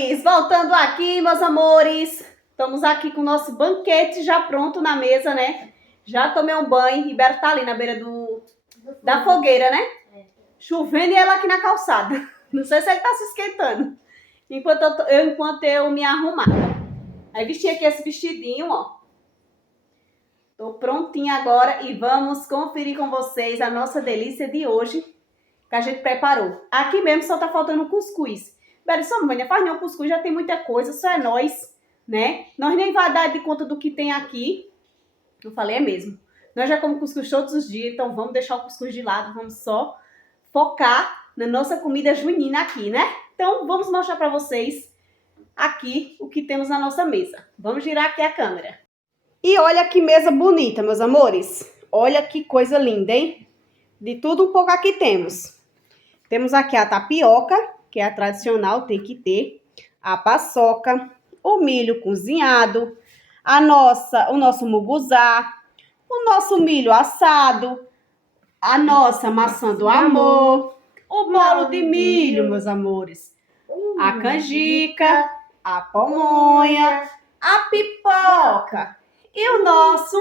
amores! Voltando aqui, meus amores. Estamos aqui com o nosso banquete já pronto na mesa, né? Já tomei um banho. Ribeiro tá ali na beira da fogueira, né? Chovendo e ela aqui na calçada. Não sei se ele tá se esquentando. Enquanto eu me arrumava. Aí vesti aqui esse vestidinho, ó. Tô prontinha agora e vamos conferir com vocês a nossa delícia de hoje que a gente preparou. Aqui mesmo só tá faltando cuscuz. Velho, só não faz nenhum cuscuz, já tem muita coisa, só é nós, né? Nós nem vai dar de conta do que tem aqui. Eu falei, é mesmo. Nós já comemos cuscuz todos os dias, então vamos deixar o cuscuz de lado, vamos só focar na nossa comida junina aqui, né? Então, vamos mostrar pra vocês aqui o que temos na nossa mesa. Vamos girar aqui a câmera. E olha que mesa bonita, meus amores. Olha que coisa linda, hein? De tudo um pouco aqui temos. Temos aqui a tapioca, que é a tradicional, tem que ter. A paçoca, o milho cozinhado, o nosso muguzá, o nosso milho assado, a nossa maçã do amor, o bolo de milho, meus amores, a canjica, a pamonha, a pipoca e o nosso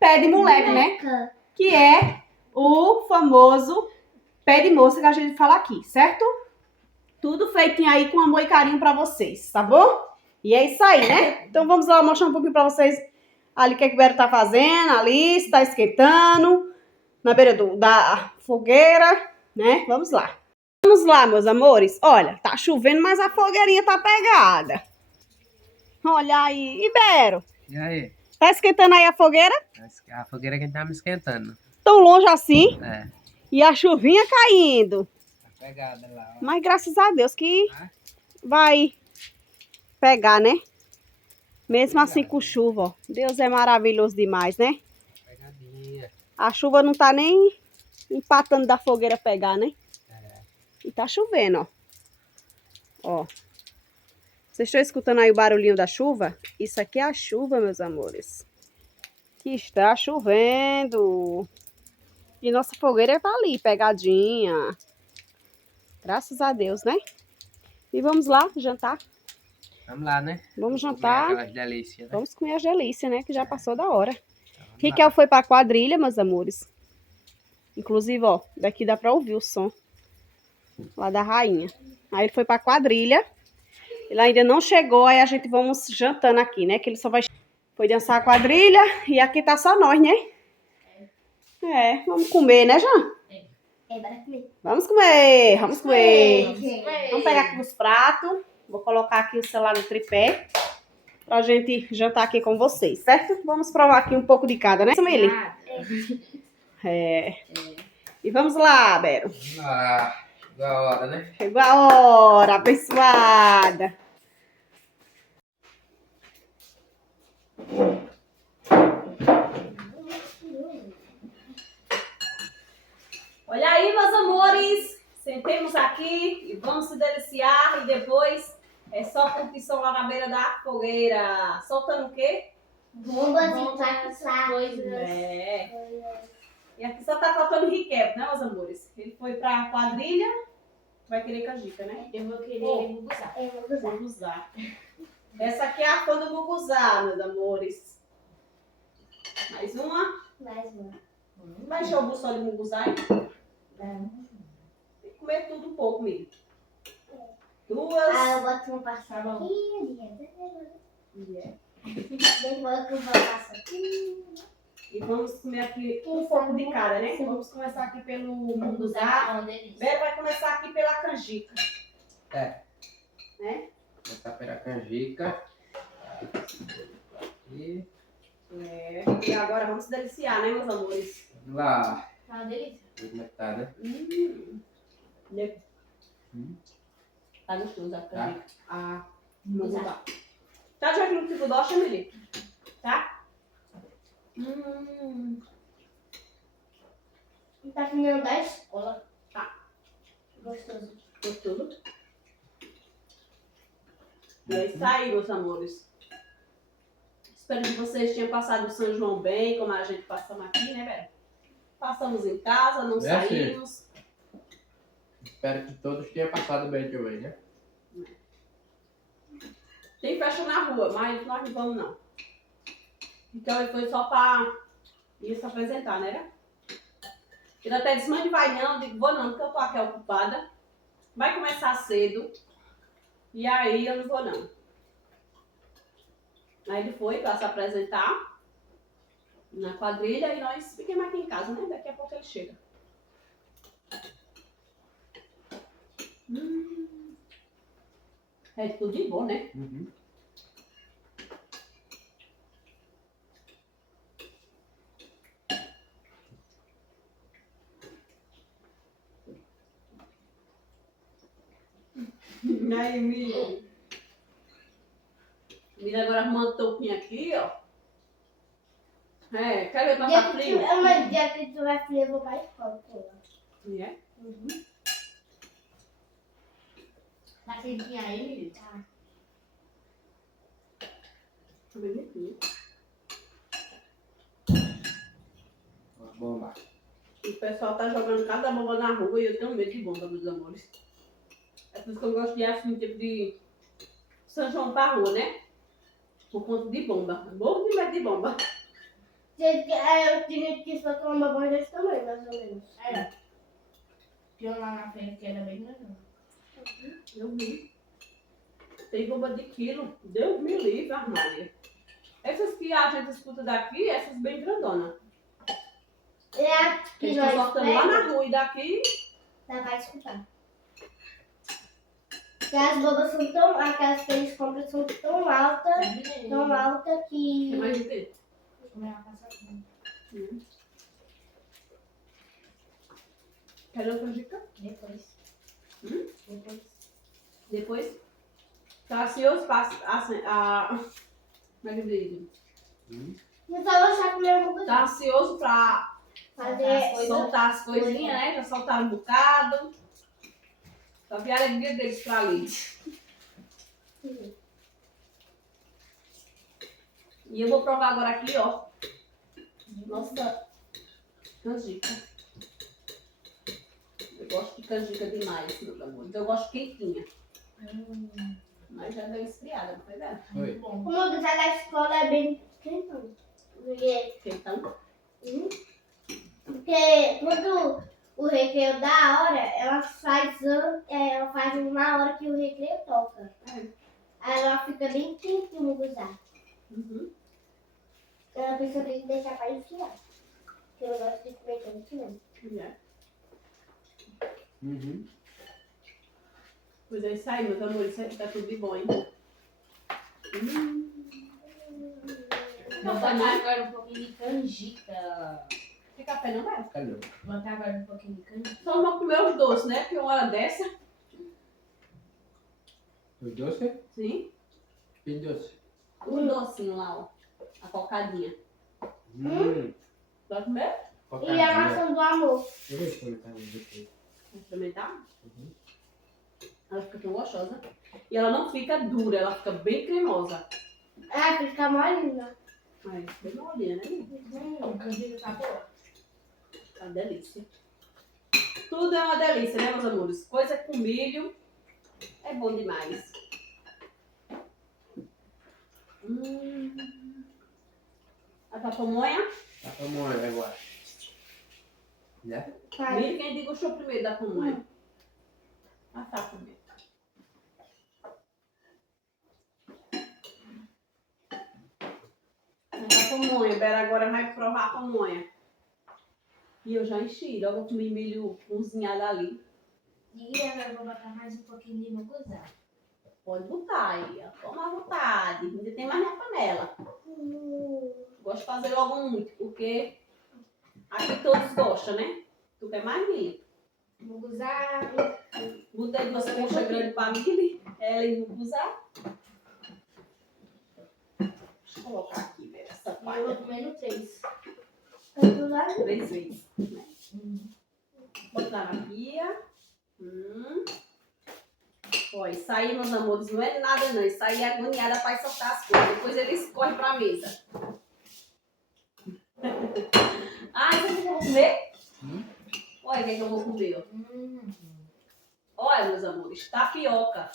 pé de moleque, né? Que é o famoso pé de moça que a gente fala aqui, certo? Tudo feitinho aí com amor e carinho pra vocês, tá bom? E é isso aí, né? Então vamos lá mostrar um pouquinho pra vocês ali o que o Bero tá fazendo, ali, está esquentando, na beira da fogueira, né? Vamos lá. Vamos lá, meus amores. Olha, tá chovendo, mas a fogueirinha tá pegada. Olha aí. Ibero. E aí? Tá esquentando aí a fogueira? A fogueira que a gente tá me esquentando. Tão longe assim. É. E a chuvinha caindo. Tá pegada lá, ó. Mas graças a Deus que vai pegar, né? Mesmo assim com chuva, ó. Deus é maravilhoso demais, né? Pegadinha. A chuva não tá nem empatando da fogueira pegar, né? É. E tá chovendo, ó. Ó. Vocês estão escutando aí o barulhinho da chuva? Isso aqui é a chuva, meus amores. Que está chovendo. E nossa fogueira tá ali, pegadinha. Graças a Deus, né? E vamos lá jantar. Vamos lá, né? Vamos jantar. Comer aquelas delícias, né? Vamos comer as delícias, né? Que já passou da hora. Então, vamos Riquel lá. foi pra quadrilha, meus amores. Inclusive, ó, daqui dá pra ouvir o som. Lá da rainha. Aí ele foi pra quadrilha. Ele ainda não chegou, aí a gente vamos jantando aqui, né? Que ele só vai... Foi dançar a quadrilha e aqui tá só nós, né? É, vamos comer, né, Jean? Vamos comer, vamos comer. Vamos pegar aqui os pratos. Vou colocar aqui o celular no tripé pra gente jantar aqui com vocês, certo? Vamos provar aqui um pouco de cada, né, Samile? É. E vamos lá, Bero. Vamos lá. Chegou a hora, né? Chegou a hora, abençoada. Olha aí, meus amores. Sentemos aqui e vamos se deliciar. E depois é só curtição lá na beira da fogueira. Soltando o quê? Bombas e coisas. É. E aqui só tá faltando Riquel, né, meus amores? Ele foi pra quadrilha. Vai querer canjica, né? Eu vou querer muguzá. Muguzá. Essa aqui é a fã do muguzá, meus amores. Mais uma. Mais uma. Vai encher o bucho só de muguzá, hein? Não. Tem que comer tudo um pouco, mesmo. Duas. Ah, eu boto um passarinho. Yeah. Depois que eu vou passar aqui. E vamos comer aqui um pouco de cada, né? Vamos começar aqui pelo muguzá. Bero vai começar aqui pela canjica. É. Né? Começar pela canjica. E É. E agora vamos deliciar, né, meus amores? vamos lá. Tá uma delícia. Vamos ver como é que tá, né? Né? Hum. Tá gostoso a Tá. canjica. Ah, muguzá. Tá de olho no que tu gosta, Meli? Tá? Tá comendo da escola. Tá. Gostoso. Gostoso? É isso aí, meus amores. Espero que vocês tenham passado o São João bem, como a gente passamos aqui, né, velho? Passamos em casa, não saímos. Espero que todos tenham passado bem também, né? Tem festa na rua, mas nós não vamos não. Então ele foi só pra ir se apresentar, né? Ele até disse, mãe, vai não. Eu digo, vou não, porque eu tô aqui ocupada. Vai começar cedo. E aí eu não vou não. Aí ele foi pra se apresentar na quadrilha e nós fiquemos aqui em casa, né? Daqui a pouco ele chega. É tudo de bom, né? Uhum. E aí, Miriam? Miriam agora arrumando a touquinha aqui, ó. É, quer ver passar frio? Mas dia que tiver frio, eu vou pra escola com ela. É? Tá quentinha aí, Miri? Tá. Tá bonitinho. Uma bomba. O pessoal tá jogando cada bomba na rua e eu tenho medo de bomba, meus amores. É por isso que eu gosto de ir assim, tipo de São João pra rua, né? Por conta de bomba. Morro de medo de bomba. Eu tinha que só tomar uma banho desse tamanho, mais ou menos. É. Tinha lá na frente que era bem grande. Eu vi. Tem bomba de quilo. Deus me livre, armário. Essas que a gente escuta daqui, essas bem grandonas. É a que Eles nós estão soltando lá na pega, rua e daqui. dá pra escutar. Porque as bombas são tão... Aquelas que eles compram são tão altas que... Tem mais o quê? Quer outra dica? Depois. Depois. Depois? Tá ansioso pra... Como é que diz? Não só deixar comer um pouco. Tá ansioso pra Fazer... soltar as coisinhas, né? Já soltaram um bocado. Só vi a alegria deles pra ali. E eu vou provar agora aqui, ó. Nossa, canjica. Eu gosto de canjica demais, meus amores. Eu gosto quentinha. Mas já deu esfriada, não foi verdade? Oi. Como eu quiser da escola é bem quentão. Porque... Quentão? Porque quando o recreio da hora, ela faz na hora que o recreio toca. É. Aí ela fica bem quentinha no gozar. Uhum. Ela precisa de deixar pra enfiar. Porque eu gosto de comer quente mesmo. É. Uhum. Pois é isso aí, meus amores. Isso aqui tá tudo de bom, hein? Vou botar agora um pouquinho de canjica. Tem café não, vai? Cadê? Vou botar agora um pouquinho de canjica. Só não comer os doces, né? Porque uma hora dessa... O doce? Sim. Que doce? O docinho lá, ó. A cocadinha. Vai comer? E a maçã do amor. Eu vou experimentar um depois. Vai experimentar? Uhum. Ela fica tão gostosa. E ela não fica dura, ela fica bem cremosa. É, fica molinha. Ai, bem molinha, né? Canjica tá boa. Tá uma delícia. Tudo é uma delícia, né, meus amores? Coisa com milho é bom demais. A pamonha? Tá pra morrer agora. Já? Faz. Milho, quem gostou primeiro da pamonha? Ah, tá primeiro. A pamonha, Bera agora vai provar a pamonha. E eu já enchi, logo eu comi milho cozinhado ali. E agora eu vou botar mais um pouquinho de mucuzá. Pode botar aí, ó. Toma à vontade. Ainda tem mais na panela. Gosto de fazer logo muito, porque aqui todos gostam, né? Tu quer mais milho? Mucuzá. Botei 2 conchas grandes para milho, ela e o usar. Deixa eu colocar aqui, velho, essa E eu palha. vou comendo 3. 3 vezes, né? Botar na pia. Ó, isso aí, meus amores, não é nada não. Isso aí é agoniada para soltar as coisas. Depois eles correm para a mesa. Ah, isso aqui que eu vou comer? Olha o que eu vou comer, ó. Olha, meus amores, tapioca.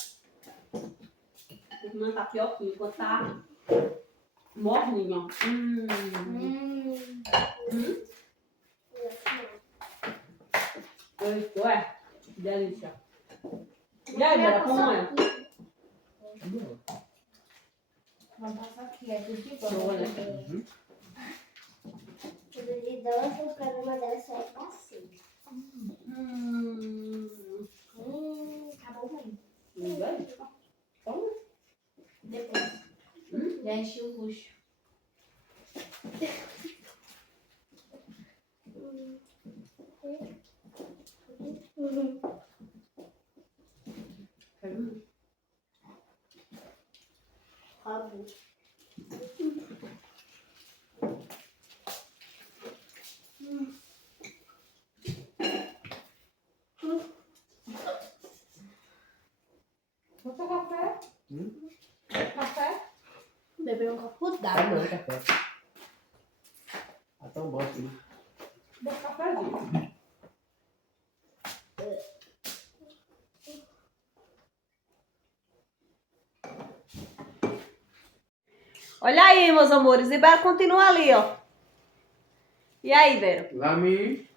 tomando tapioquinha enquanto tá morninho, ó. Ué, que delícia. E aí, Bela, como é? Vamos passar aqui, é tudo de Boa, né? Tudo de doce, o problema dela só é assim. Tá bom mesmo. Depois. Já enchi o bucho. Acabou. Vou pegar café? Café? Beber um copo Tá d'água. bom, café. Tá tão bom assim. Vou cafezinho. Olha aí, meus amores. Ibero continua ali, ó. E aí, Ibero? Lá me...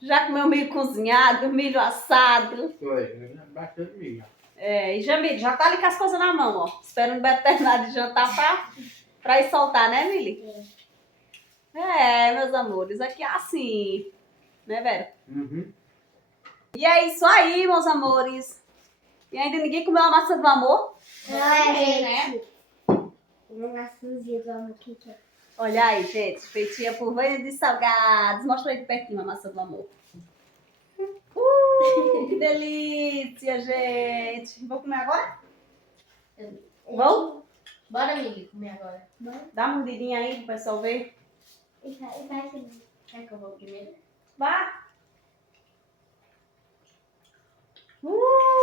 Já comeu milho cozinhado, milho assado? Foi, bastante milho. É, e Jamile, já tá ali com as coisas na mão, ó. Esperando o Beto terminar de jantar pra ir soltar, né, Mili? É, meus amores. Aqui é assim. Né, Vera? Uhum. E é isso aí, meus amores. E ainda ninguém comeu a massa do amor? Ai, né? uma maçãzinha do amor aqui. Olha aí, gente. Feitinha por Vânia de Salgados. Mostra aí de pertinho a massa do amor. Que delícia, gente. Vou comer agora? Vamos? Bora, Mili, comer agora. Dá uma mordidinha aí pro pessoal ver. Quer que eu vou primeiro? Vá.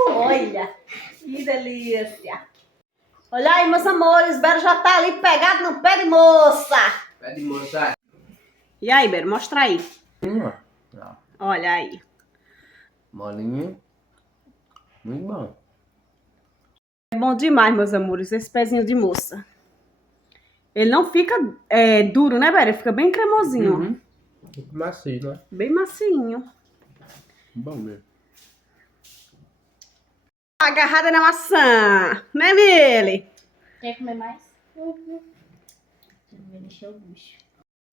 Olha, que delícia. Olha aí, meus amores. Bero já tá ali pegado no pé de moça. Pé de moça. E aí, Bero, mostra aí. Não. Olha aí. Molinho. Muito bom. É bom demais, meus amores, esse pezinho de moça. Ele não fica duro, né, Bero? Ele fica bem cremosinho, ó. Uhum. Muito macio, né? Bem macinho. Bom mesmo. Agarrada na maçã. Né, Mili? Quer comer mais? Deixa eu ver, encher o bucho.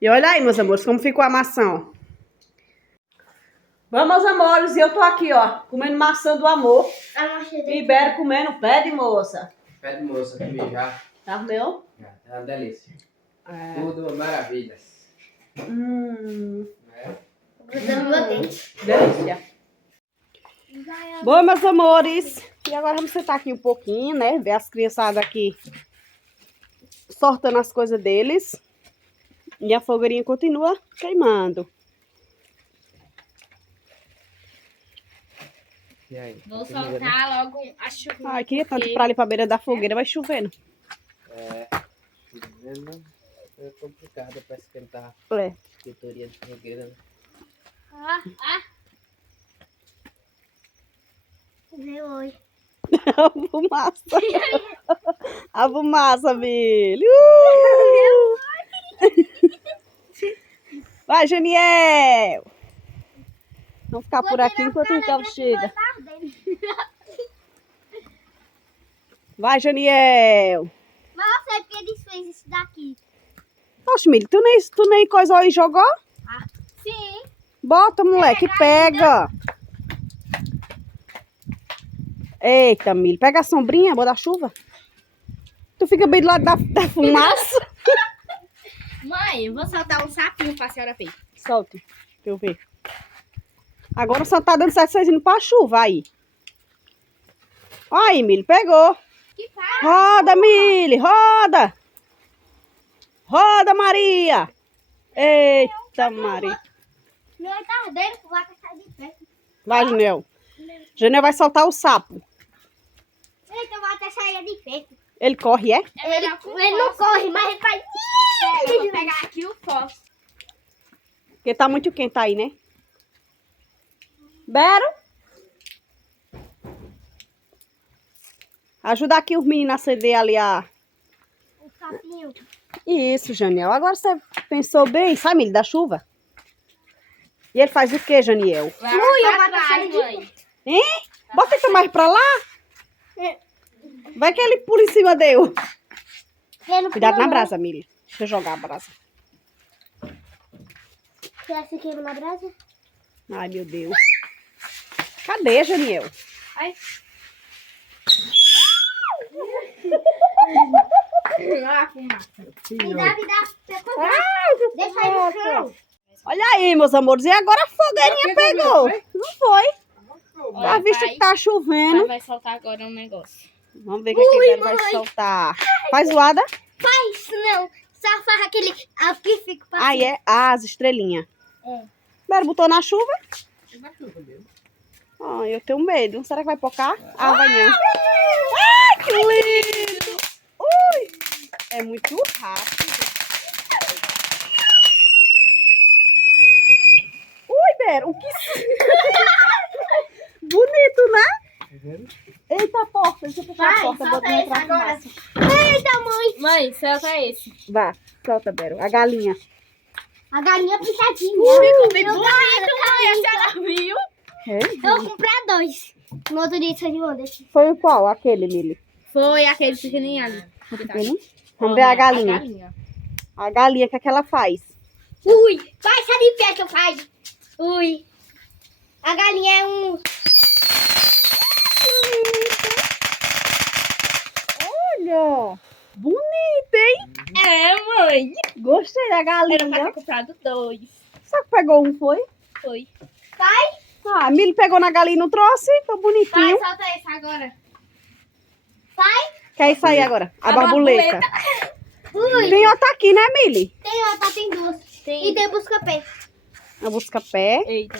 E olha aí, meus amores, como ficou a maçã, ó. Vamos, meus amores, e eu tô aqui, ó, comendo maçã do amor. E Bero comendo pé de moça. Pé de moça comi já. Tá, meu? Já, tá uma delícia. É. Tudo maravilha. Né? Grudando meu dente. Delícia. Bom, meus amores, e agora vamos sentar aqui um pouquinho, né? Ver as criançadas aqui sortando as coisas deles. E a fogueirinha continua queimando. E aí? Vou Continua, né? soltar logo a chuva. Ai, queria tanto ir pra ali pra beira da fogueira, vai chovendo. Chovendo é complicado pra esquentar É. a escritoria de fogueira. Né? Oi. A fumaça. A fumaça, filho. Vai, Janiel. Vamos ficar por aqui enquanto o Ricardo chega. Vai, Janiel. Mas eu sei porque eles fez isso daqui. Oxe, Milho, tu nem coisou e jogou? Sim. Bota, moleque, pega. Eita, Milho, pega a sombrinha, boa da chuva. Tu fica bem do lado da fumaça. Mãe, eu vou soltar um sapinho pra senhora ver. Solte, pra eu ver. Agora só tá dando certo vocês indo pra chuva aí. Aí, Milho, pegou. Que faz? Roda, Milho, roda. Roda, Maria. Eita, Maria. Meu tá ardendo, vai sair de pé. Vai, Janel. Janel vai soltar o sapo. Eita, vai até sair de pé. Ele corre, é? Ele não corre, mas ele faz. Eu vou pegar aqui o fósforo. Porque tá muito quente aí, né? Bero? Ajuda aqui os meninos a acender ali a... O capinho. Isso, Janiel. Agora você pensou bem. Sai, milho, da chuva. E ele faz o quê, Janiel? Vai Ui, pra eu vou trás, deixar mãe. Hein? Bota ele mais pra lá. Vai que ele pula em cima dele. Cuidado na brasa, milho. Deixa eu jogar a brasa. Quer se queima na brasa? Ai, meu Deus. Cadê, Janiel? Ai. Me dá. Deixa aí no chão. Olha aí, meus amores. E agora a fogueirinha pegou. Não foi. A vista que tá chovendo. Vai soltar agora um negócio. Vamos ver o que ele vai soltar. Faz zoada? Faz não. Só faz aquele... Aqui fica passando. Aí é as estrelinhas. É. Bero botou na chuva. Na chuva mesmo. Ai, eu tenho medo. Será que vai pocar? Ah, vai não. Ai, que lindo. Ui. É muito rápido. Ui, Bero. O que... Bonito, né? Tá vendo? Eita, a porta. Deixa eu fechar a Vai, porta. solta Bota esse entrar agora. fumaça. Eita, mãe. Mãe, solta esse. Vá, solta, Bero. A galinha. A galinha pichadinha. Ficou bem Eu bonito, quero mãe. A senhora viu? É? Eu vou comprar 2. No outro dia você me manda esse. Foi o qual? Aquele, Mili? Foi aquele pequenininho ali. Pequeno? Vamos ver a galinha. A galinha, o que é que ela faz? Ui, vai sair de pé que eu faço. Ui. A galinha é um... Olha! Bonita, hein? É, mãe. Gostei da Era pra ter galinha. comprado 2. Só que pegou um, foi? Foi. Ah, a Mili pegou na galinha e não trouxe. Ficou bonitinho. solta esse agora. Quer isso aí agora? A borboleta. Ui. Tem outra aqui, né, Mili? Tem outra, tem 2. Tem. E tem busca-pé. A busca-pé. Eita.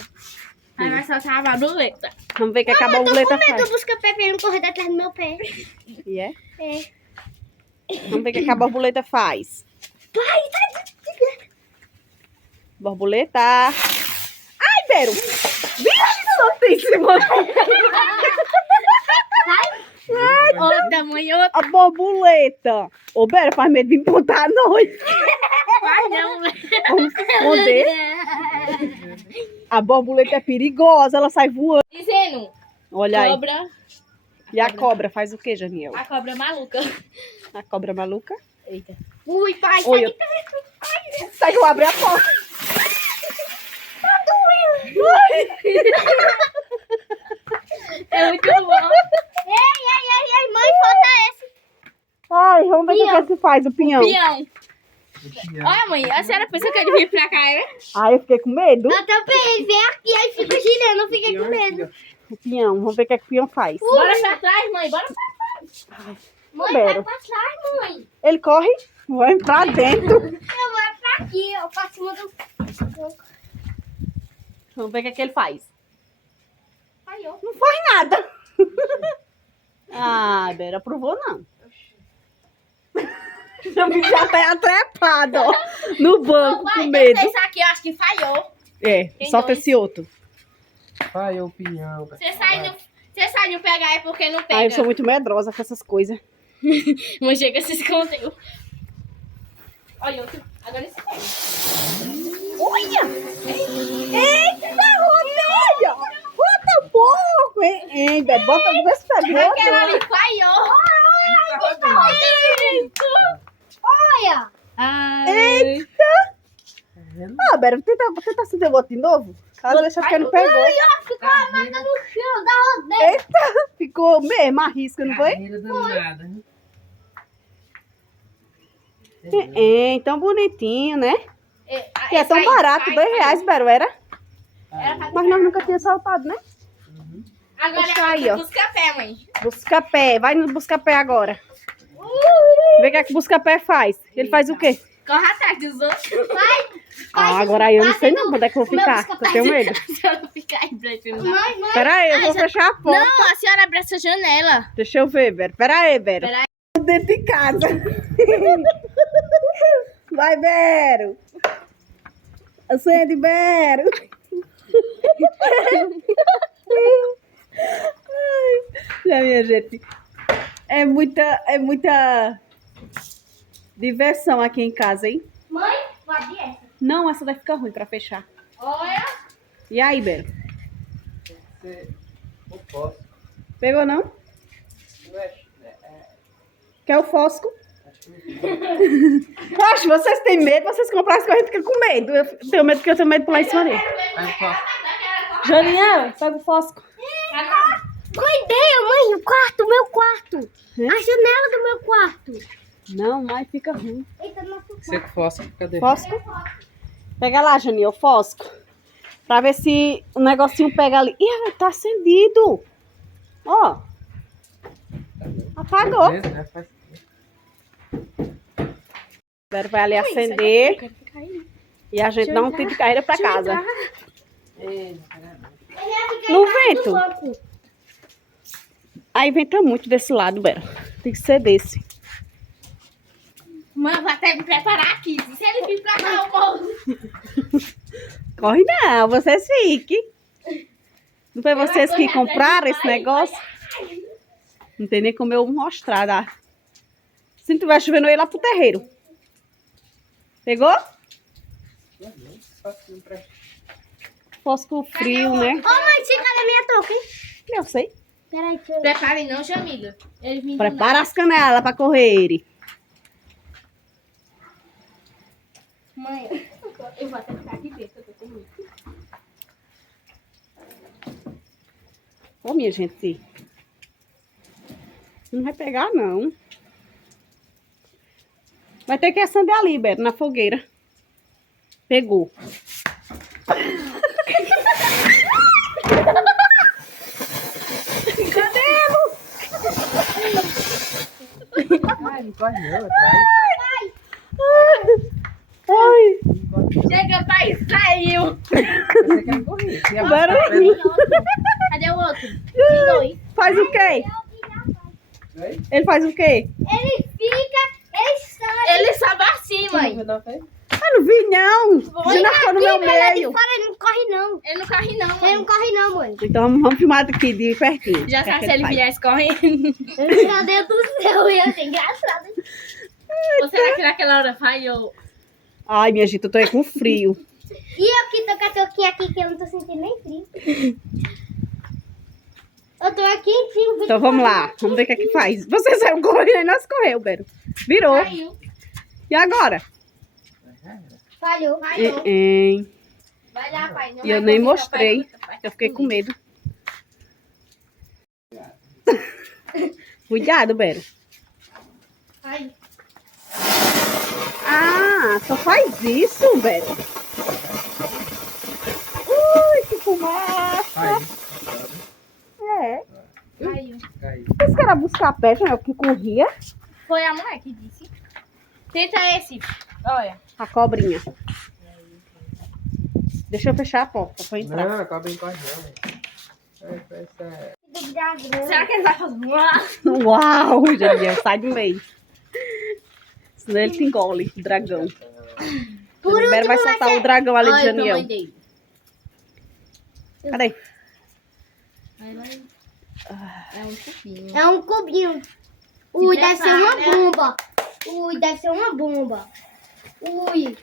Aí vai soltar a borboleta. Vamos ver o que, é que a Eu tô borboleta com medo faz. do busca-pé pra ele não correr atrás do meu pé. E é? É. Vamos ver o que, é que a borboleta faz. Borboleta. Ai, Bero. Vixe, santíssimo. Outra, mãe, outra. A borboleta. Ô, Bero, faz medo de emputar a noite. Vai não, mãe. Vamos esconder. A borboleta é perigosa, ela sai voando. Dizendo. Olha aí. Cobra. E a cobra faz o que, Janiel? A cobra maluca. A cobra maluca? Eita. Ui, pai, Oi, sai eu... Sai, eu abri a porta. É muito bom. Ei, mãe, falta esse. Ai, vamos ver o que é que se faz, o pinhão. Peão. Olha, mãe, a senhora pensou que ele veio pra cá, né? Ai, eu fiquei com medo. Eu também, ele vem aqui, aí fica girando, eu fiquei com medo. O pinhão, vamos ver o que é que o pinhão faz. Bora pra trás, mãe, bora pra trás. Mãe, Bero. vai pra trás, mãe. Ele corre, vai pra dentro. Eu vou pra aqui, eu pra cima do... Vamos ver o que é que ele faz. Falhou. Não faz nada. Ah, Bera, aprovou não. Já tá atrapado, ó. No banco, com medo. Esse aqui eu acho que falhou. É, Tem solta dois. esse outro. Vai, o pinhão. Você sai no pegar é porque não pega. Ai, eu sou muito medrosa com essas coisas. Mas chega, se escondeu. Olha outro. Agora esse aqui. Olha! Eita, olha! Bota pouco, hein, Bera? Bota, vê se pegou. Aquela ali falhou. Olha. Ai. Ah, Bera, tenta acender o outro de novo. Caso eu achar que ele não pegou. Ficou a marca no chão da rodeira. Eita, ficou mesmo a risca, não foi? Carreira danada, né? Tão bonitinho, né? É, Que é tão barato, R$2, Bero, era? Era pra- Mas nós nunca tínhamos saltado, né? Agora Deixa aí, ó. busca-pé, mãe. Busca-pé, vai no busca-pé agora. Vê o que é que busca-pé faz. Ele faz o quê? Corre atrás dos outros. Ah, agora aí eu não sei não quando é que eu vou ficar, eu tenho medo. A senhora fica aí pra gente não. Mãe, mãe. Pera aí, eu vou fechar a porta. Não, a senhora abre essa janela. Deixa eu ver, Bero. Pera aí, Bero. Pera Dentro de casa. Vai, Bero. Acende, Bero. Ai, já, minha gente. É muita diversão aqui em casa, hein? Mãe, guarde essa. Não, essa vai ficar ruim pra fechar. Olha. E aí, Bero? O fósforo. Pegou não? Não é. Quer o fósforo? Acho que Poxa, vocês têm medo, vocês compram as coisas e ficam com medo. Eu tenho medo porque eu tenho medo de pular em cima dele. Janiel, pega o fósforo. Boa ideia, mãe. O quarto, meu quarto. A janela do meu quarto. Não, mas fica ruim. Eita, nosso você com fósforo, cadê? Fósforo? Pega lá, Janiel, o fósforo. Pra ver se o negocinho pega ali. Ih, tá acendido. Ó. Apagou. Beleza, faz- Bero vai ali acender. E a gente dá um tiro de carreira pra casa. Ei, caramba. No vento. Aí venta muito desse lado, Bero. Tem que ser desse. Mãe, vou até me preparar aqui. Se ele vir pra cá, eu morro. Corre não, vocês fiquem. Não foi vocês que compraram esse negócio? Não tem nem como eu mostrar. Tá? Se não tiver chovendo, eu ia lá pro terreiro. Pegou? Fósforo frio, né? Ô, mãe, você cadê minha touca, hein? Eu sei. Peraí, que eu... Preparem não, Jamila. Ele me Prepara as canelas pra correr. Mãe, eu vou até ficar aqui ver, porque eu tô com medo. Ô, minha gente. Não vai pegar, não. Vai ter que acender ali, Beto, na fogueira. Pegou. Ai, não corre não, atrás. Ai, Chega, pai, saiu. Você quer correr. Se a Agora mosca sim. Cadê o outro? Tem dois. faz o quê? pega- Oi? Ele faz o quê? Ele fica... Ele sobe assim, mãe. Ah, não vi, não. Já não ficou no meu meio. Fora, ele não corre, não. Ele não corre não, Ele mãe. não corre, não, mãe. Então vamos filmar daqui de pertinho. Já O que é sabe que se ele faz? viesse correndo. Meu Deus do céu, ia ser engraçado. Ou será que naquela hora falhou? Ai, minha gente, eu tô aí com frio. E eu que tô com a touquinha aqui, que eu não tô sentindo nem frio. Eu tô aqui em frio. Então vamos lá. Vamos ver o que é que faz. Você saiu correndo e nós correu, Bero. Virou. Saiu. E agora? Falhou. Vai lá, pai. Não E eu vai nem correr, mostrei. papai. Papai. Eu fiquei com medo. Cuidado, Bero. Ai. Ah, só faz isso, Bero. Ui, que fumaça. Aí, É. Saiu. caiu. Esse cara buscar peixe, né? Que corria. Foi a mulher que disse. Tenta esse. Olha. A cobrinha. Deixa eu fechar a porta pra entrar. Não, a cobra não corre não. Essa... Do dragão. Será que ele vai fazer? Uau, Janiel, sai do meio. Senão ele te engole, o dragão. Por O Bero vai último, soltar vai o dragão ali de Olha o Janiel. tamanho dele. Cadê? É um cupinho. É um cubinho. Ui, deve ser uma prepara. bomba. Ui, deve ser uma bomba. Ui.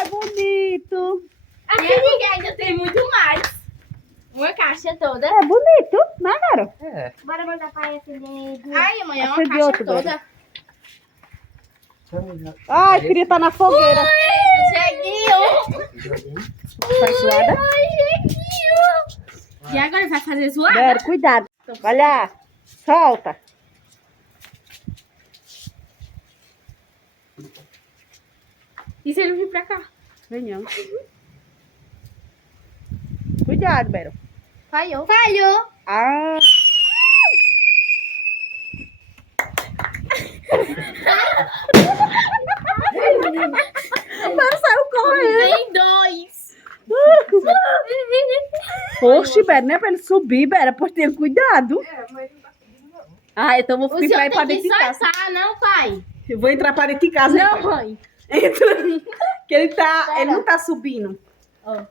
É bonito. Assim porque ainda tem muito mais. Uma caixa toda. É bonito, né, Bero? É. Bora mandar pra acender. Ai, mãe, é uma Acende caixa outro, toda. Ai, queria estar na fogueira. Cheguinho. Faz suada? E agora ele vai fazer zoada? Bero, cuidado. Vai lá. Solta. E se ele vir pra cá? Venham. Cuidado, Bero. Falhou. Falhou. Ah. O Bero saiu correndo. Tem dois. Poxa, Bero, não é pra ele subir, Bero, por ter cuidado. Ah, então eu vou O entrar senhor pra tem dentro que de casa. soltar, não, pai? Eu vou entrar pra dentro de casa. Não, então. mãe. Entra. Que ele não tá subindo. Ó.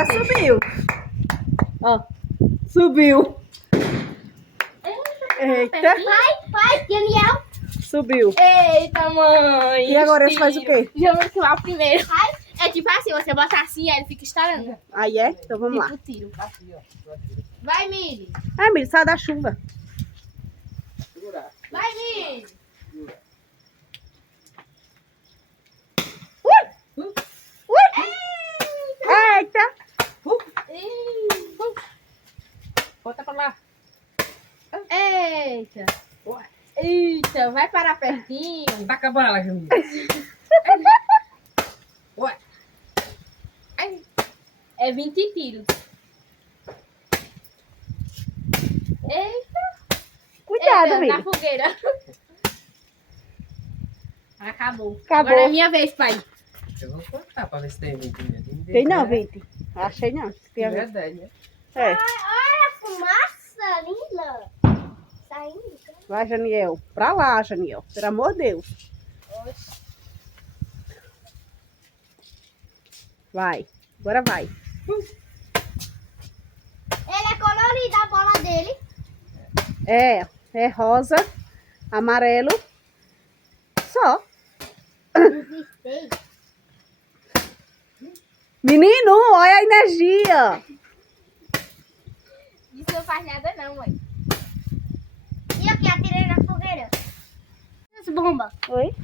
Agora subiu. Ó, subiu. Eita, Vai, Daniel. subiu. Eita, mãe. E agora você faz o quê? Já vou ensinar o primeiro. É tipo assim, você bota assim, aí ele fica estourando. Aí é? Então vamos lá. Tipo tiro. Aqui, ó. Vai, Mili. Ai, Mili, sai da chuva. Segurar. Vai, Mili. Eita. Bota pra lá. Eita. Eita, vai parar pertinho. Taca a bala, Jamil. Ué. É 20 tiros. Eita. Cuidado, Eita, Mili. na fogueira. Acabou. Acabou. Agora é minha vez, pai. Eu vou contar pra ver se tem 20 mesmo. Tem não, 20. Achei não. Tem a É ver. 10, né? É. Olha a fumaça linda. Saindo. Vai, Janiel. Pra lá, Janiel. Pelo amor de Deus. Vai. Agora vai. Ele é colorido a bola dele. É rosa, amarelo. Só. Gostei. Menino, olha a energia. Isso não faz nada não, mãe. E aqui, atirei na fogueira. As bombas. Oi?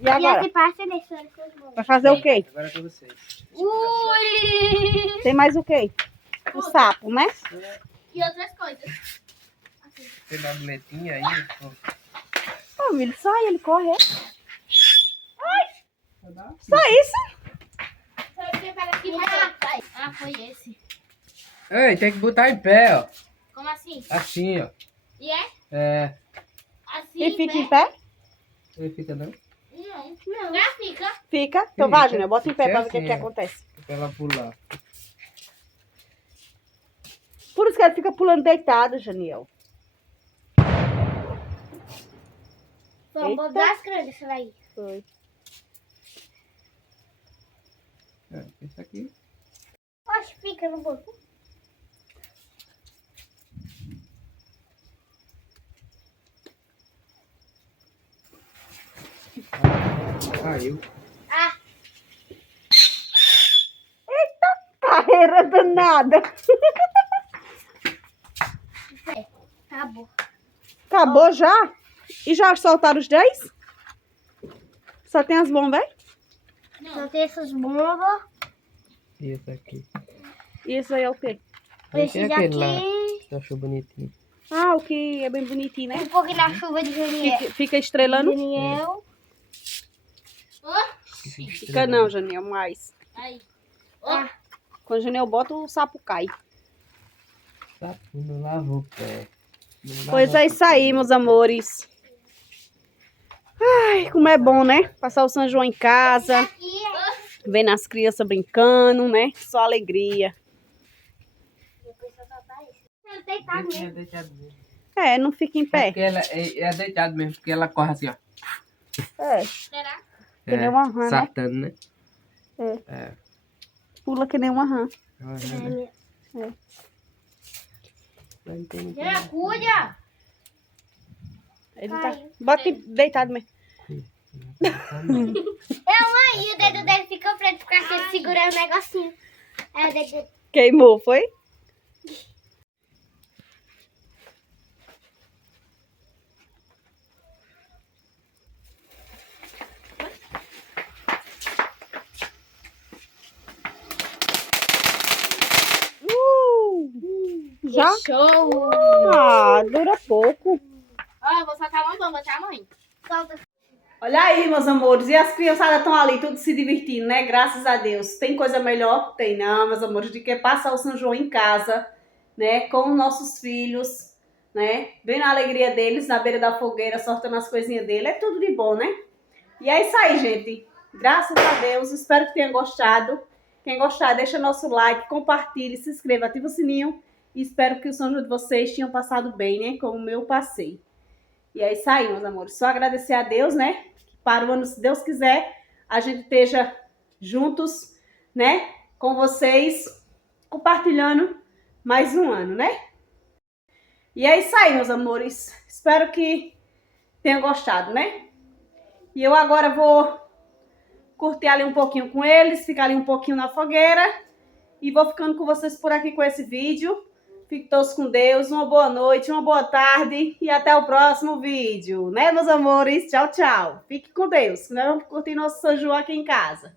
E E agora? aqui passa nesse olho com as bombas. Vai fazer o quê? Agora é com vocês. Ui! Tem mais o quê? O sapo, né? E outras coisas. Tem uma boletinha aí. Ó. Ô, Mili, sai, ele corre. Só isso? Ah, foi esse. Ei, tem que botar em pé, ó. Como assim? Assim, ó. E é? É. Assim, E fica né? em pé? Ele fica não? Não. Não. Já fica. Fica. Então vai, Fica. Júnior, bota em pé pra ver o que, Assim, que ó. acontece. Pra ela pular. Por isso que ele fica pulando deitado, Janiel. Vamos Eita. dar as grandes, essa daí. Foi. É, esse aqui. Oxe, fica no bolso. Caiu. Ah, Carreira danada. acabou. Acabou já? E já soltaram os 10? Só tem as bombas, é? Só tem essas bombas. E esse aqui? E esse aí é o quê? Esse é aquele lá daqui. que tu achou bonitinho. Ah, o que é bem bonitinho, né? Um pouquinho na chuva de Janiel. Fica estrelando? Janiel. Fica não, Janiel, mais. Aí. Ah, Quando o Janiel bota, o sapo cai. Sapo não lava o pé. Não lava Pois é isso aí, meus amores. Ai, como é bom, né? Passar o São João em casa, aqui é. vendo as crianças brincando, né? Só alegria. Depois só soltar isso. Ele o deitado pé. É mesmo. deitado mesmo. É, não fica em É pé. porque ela é deitado mesmo, porque ela corre assim, ó. É, Será? Que nem uma rã, né? Satã, né? pula que nem uma rã. É uma rã, né? Janiel. Não tem muito Janiel, cuida! Ele tá... Caiu. Bota deitado mesmo. Aí o dedo dele fica preto ficar assim, segurando o negocinho. Aí o dedo dele. Queimou, foi? Já? Show! Ah, dura pouco. Ó, eu vou soltar uma bomba, tá, mãe? Solta. Olha aí, meus amores. E as criançadas estão ali, tudo se divertindo, né? Graças a Deus. Tem coisa melhor? Tem não, meus amores, de que passar o São João em casa, né? Com os nossos filhos, né? Vendo a alegria deles na beira da fogueira, sortando as coisinhas dele. É tudo de bom, né? E é isso aí, gente. Graças a Deus. Espero que tenham gostado. Quem gostar, deixa nosso like, compartilhe, se inscreva, ativa o sininho. E espero que o São João de vocês tenham passado bem, né? Como o meu passei. E é isso aí, meus amores. Só agradecer a Deus, né? Que para o ano, se Deus quiser, a gente esteja juntos, né? Com vocês, compartilhando mais um ano, né? E é isso aí, meus amores. Espero que tenham gostado, né? E eu agora vou curtir ali um pouquinho com eles, ficar ali um pouquinho na fogueira. E vou ficando com vocês por aqui com esse vídeo. Fiquem todos com Deus. Uma boa noite, uma boa tarde. E até o próximo vídeo, né, meus amores? Tchau, tchau. Fiquem com Deus. Nós vamos curtir nosso São João aqui em casa.